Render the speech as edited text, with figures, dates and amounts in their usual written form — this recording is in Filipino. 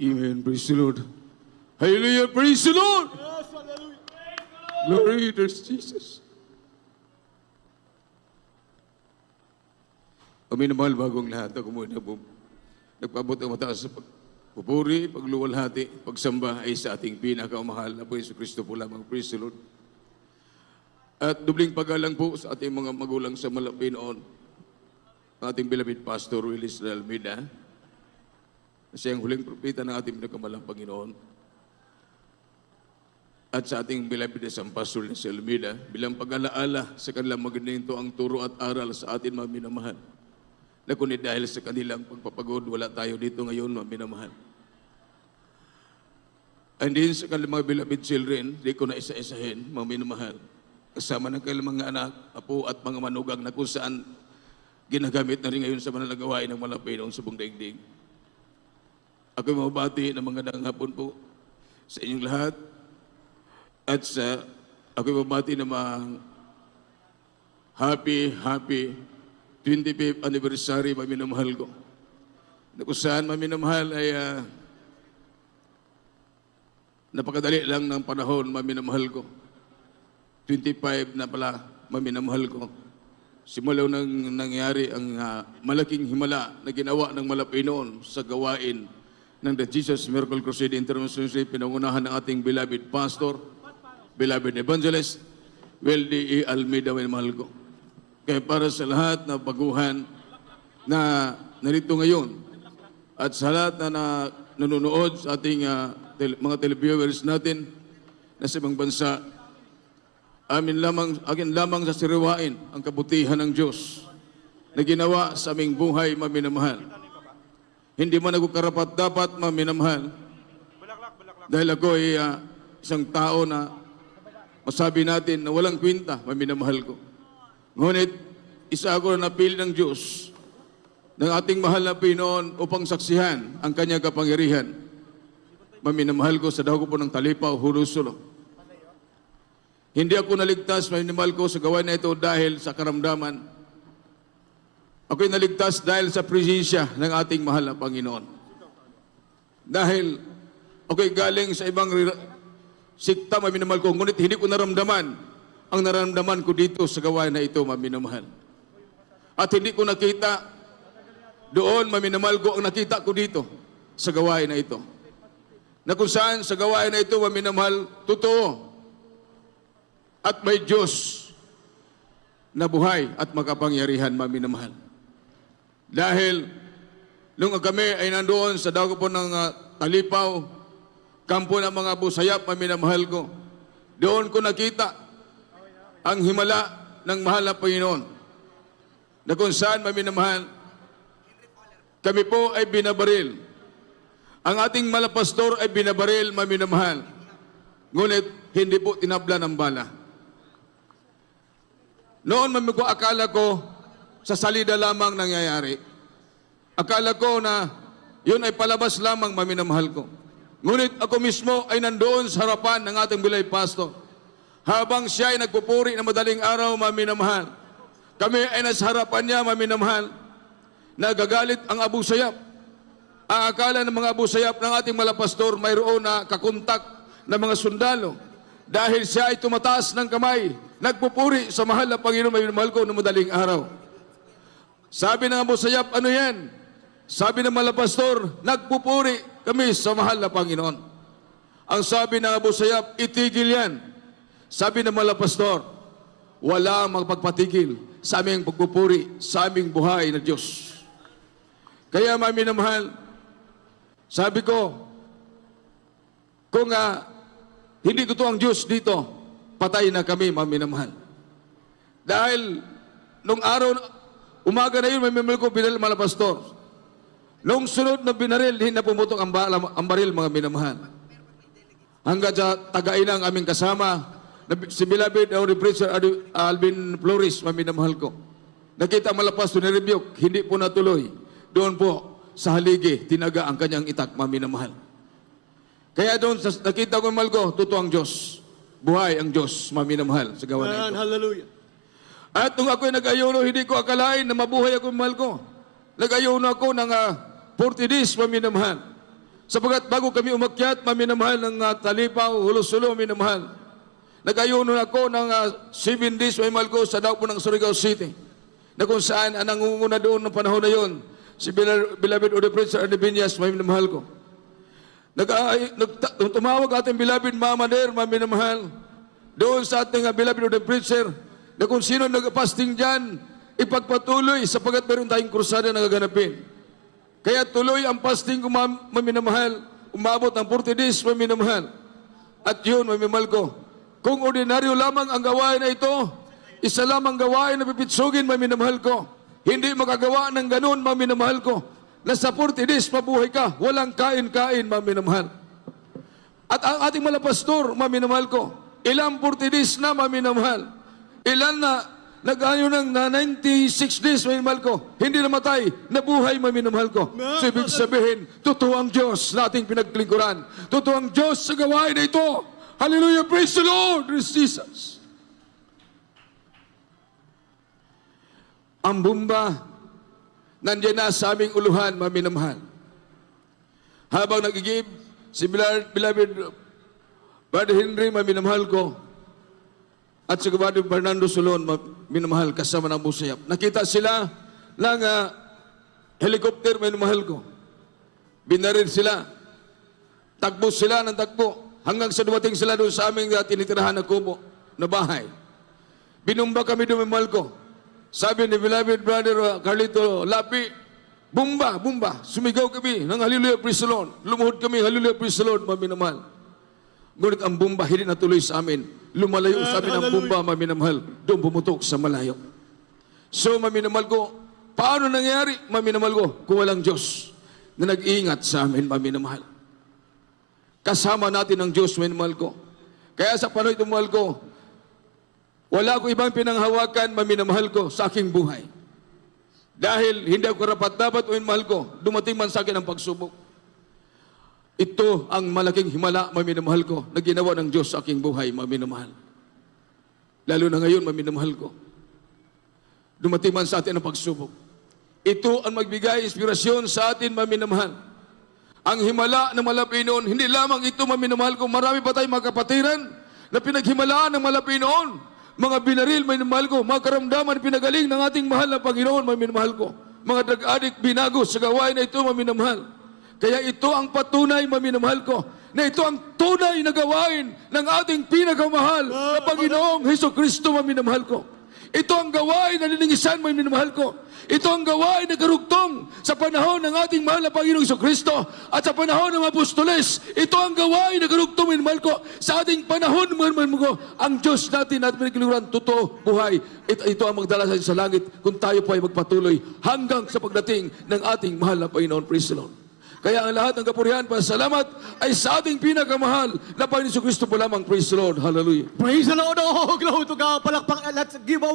Amen. Praise the Lord. Hallelujah. Praise the Lord. Yes, hallelujah. Glory to Jesus. Amin na mahal bagong lahat. Ako muna po. Nagpabot ang mataas sa pagpupuri, pagluwalhati, pagsamba ay sa ating pinakamahal na po Yesu Kristo po lamang. Praise the Lord. At dubling paggalang po sa ating mga magulang sa Malapit noon. Ang ating beloved Pastor Willis Almeida. Na siyang huling propeta ng ating pinakamalang Panginoon. At sa ating beloved na Pastor na si Almeida, bilang pag-alaala sa kanilang magandang ang turo at aral sa atin mga minamahal. Na kundi dahil sa kanilang pagpapagod, wala tayo dito ngayon mga minamahal. And din sa kanilang mga beloved children, di ko na isa-isahin mga minamahal. Kasama ng kanilang mga anak, apo at mga manugang na kung saan ginagamit na rin ngayon sa manalagawain ng Malapinong sa buong daigdig. Ako'y mabati ng mga hapon po sa inyong lahat. At ako'y mabati ng mga happy 25th anniversary, maminamahal ko. Na kung saan maminamahal ay napakadali lang ng panahon, maminamahal ko. 25 na pala, maminamahal ko. Simula nang nangyari ang malaking himala na ginawa ng Malapinoon sa gawain ng The Jesus Miracle Crusade International, pinangunahan ng ating beloved pastor, beloved evangelist, Weldy E. Almeida, mahal ko. Kaya para sa lahat na baguhan na narito ngayon at sa lahat na nanonood sa ating mga televiewers natin na sa ibang bansa, akin lamang sa siriwain ang kabutihan ng Diyos na ginawa sa aming buhay, maminamahal. Hindi man ako karapat dapat, maminamahal. Dahil ako ay isang tao na masabi natin na walang kwinta, maminamahal ko. Ngunit, isa ako na napili ng Diyos ng ating mahal na Pinoon upang saksihan ang kanyang kapangyarihan. Maminamahal ko sa dago po ng Talipaw, Hurusulo. Hindi ako naligtas, maminamahal ko sa gawain na ito dahil sa karamdaman. Ako'y naligtas dahil sa presensya ng ating mahal na Panginoon. Dahil ako'y galing sa ibang sikta, maminamahal ko, ngunit hindi ko naramdaman ang nararamdaman ko dito sa gawain na ito, maminamahal. At hindi ko nakita doon, maminamahal ko, ang nakita ko dito sa gawain na ito. Na kung saan sa gawain na ito, maminamahal, totoo. At may Diyos na buhay at makapangyarihan, maminamahal. Dahil nung kami ay nandoon sa dago po ng Talipaw, kampo ng mga busayap, maminamahal ko, doon ko nakita ang himala ng mahal na Panginoon. Na kung saan, maminamahal, kami po ay binabaril. Ang ating malapastor ay binabaril, maminamahal. Ngunit, hindi po tinabla ng bala. Noon, ko akala ko, sa salida lamang nangyayari. Akala ko na yun ay palabas lamang, maminamahal ko. Ngunit ako mismo ay nandoon sa harapan ng ating bilay pastor. Habang siya ay nagpupuri na madaling araw, maminamahal. Kami ay nasa harapan niya, maminamahal. Nagagalit ang Abu Sayyaf. Ang akala ng mga Abu Sayyaf ng ating malapastor, mayroon na kakontak ng mga sundalo. Dahil siya ay tumataas ng kamay, nagpupuri sa mahal na Panginoon, maminamahal ko na madaling araw. Sabi ng Abu Sayyaf, ano yan? Sabi ng malapastor, nagpupuri kami sa mahal na Panginoon. Ang sabi ng Abu Sayyaf, itigil yan. Sabi ng malapastor, wala magpagpatigil sa aming pagpupuri, sa aming buhay na Diyos. Kaya maminamahal, sabi ko, kung hindi totoo ang Diyos dito, patay na kami, maminamahal. Dahil nung araw, umaga na yun, maminamahal ko, binaril malapastor. Nung sunod na binaril, hindi na pumutok ang baril, mga minamahal. Hanggang sa tagain ang aming kasama, si beloved Preacher Alvin Flores, maminamahal ko. Nakita malapas to ni-rebuke, hindi po natuloy. Doon po sa haligi, tinaga ang kanyang itak, maminamahal. Kaya doon, nakita ko mahal ko, totoo ang Diyos. Buhay ang Diyos, maminamahal sa gawa na ito. Hallelujah. At nung ako'y nag-ayuno, hindi ko akalain na mabuhay ako, mahal ko. Nag-ayuno ako ng 40 days, maminamahal. Sapagat bago kami umakyat, maminamahal ng Talipaw, Hulo-Sulo, maminamahal. Nag-ayuno ako ng 7 days, maminamahal ko sa Daopo ng Surigao City. Na kung saan, ang nangunguna doon ng panahon na yon, si Beloved Ode Preacher Arne Viñas, maminamahal ko. Tumawag ating Beloved Mama Der, maminamahal. Doon sa ating Beloved Ode Preacher, na kung sino nag-fasting dyan, ipagpatuloy sapagat meron tayong krusada na gaganapin. Kaya tuloy ang fasting ko, maminamahal. Umabot ng 40 days, maminamahal. At yun, maminamahal ko. Kung ordinaryo lamang ang gawain na ito, isa lamang gawain na pipitsugin, maminamahal ko. Hindi makagawa ng ganun, maminamahal ko. Nasa 40 days, mabuhay ka. Walang kain-kain, maminamahal. At ang ating mga pastor, maminamahal ko. Ilang 40 days na, maminamahal. Ilan na nag-ayo ng 96 days, maminamahal ko. Hindi namatay, nabuhay, maminamahal ko. So, ibig sabihin, totoo ang Diyos na ating pinaglingkuran. Totoo ang Diyos sa gawain na ito. Hallelujah, praise the Lord, praise Jesus. Ang bumba, nandiyan na sa aming uluhan, maminamahal. Habang nagigib, si Beloved Brother Henry, maminamahal ko, at si Brother Fernando Solon, minamahal, kasama ng Busayap. Nakita sila ng helicopter, minamahal ko. Binaril sila. Takbo sila ng takbo. Hanggang sa dumating sila doon sa aming tinitirahan na kubo, na bahay. Binumba kami doon, minamahal ko. Sabi ni Beloved Brother Carlito Lapi, bumba, bumba. Sumigaw kami ng Hallelujah, praise the Lord. Lumuhod kami, Hallelujah, praise the Lord, maminamahal. Ngunit ang bumba, hindi natuloy sa amin. Lumalayo sa amin ang bumba, maminamahal. Doon bumutok sa malayo. So, maminamahal ko, paano nangyari? Maminamahal ko, kung walang Diyos na nag-iingat sa amin, maminamahal. Kasama natin ang Diyos, maminamahal ko. Kaya sa panahon ito, mahal ko, wala ko ibang pinanghawakan, maminamahal ko, sa aking buhay. Dahil hindi ako karapat-dapat, maminamahal ko, dumating man sa akin ang pagsubok. Ito ang malaking himala, maminamahal ko, na ginawa ng Diyos sa aking buhay, maminamahal. Lalo na ngayon, maminamahal ko. Dumating man sa atin ang pagsubok. Ito ang magbigay inspirasyon sa atin, maminamahal. Ang himala ng malapi noon, hindi lamang ito, maminamahal ko, marami pa tayong mga kapatiran na pinaghimalaan ng malapi noon. Mga binaril, maminamahal ko, mga karamdaman pinagaling ng ating mahal na Panginoon, maminamahal ko. Mga drug addict, binago sa gawain na ito, maminamahal. Kaya ito ang patunay, maminamahal ko, na ito ang tunay na gawain ng ating pinakamahal na Panginoong Hesukristo, maminamahal ko. Ito ang gawain na lilingisan, maminamahal ko. Ito ang gawain na karugtong sa panahon ng ating mahal na Panginoong Hesukristo at sa panahon ng apostoles. Ito ang gawain na karugtong, maminamahal ko, sa ating panahon, maminamahal ko. Ang Diyos natin at pinagkiluran, totoo, buhay. Ito ang magdala sa atin sa langit kung tayo po ay magpatuloy hanggang sa pagdating ng ating mahal na Panginoon. Praise the Lord. Kaya ang lahat ng kapurihan, pasalamat ay sa ating pinakamahal na Panginoon Kristo po lamang. Praise the Lord. Hallelujah. Praise the Lord. Oh, glory to God. Palakpak. Let's give a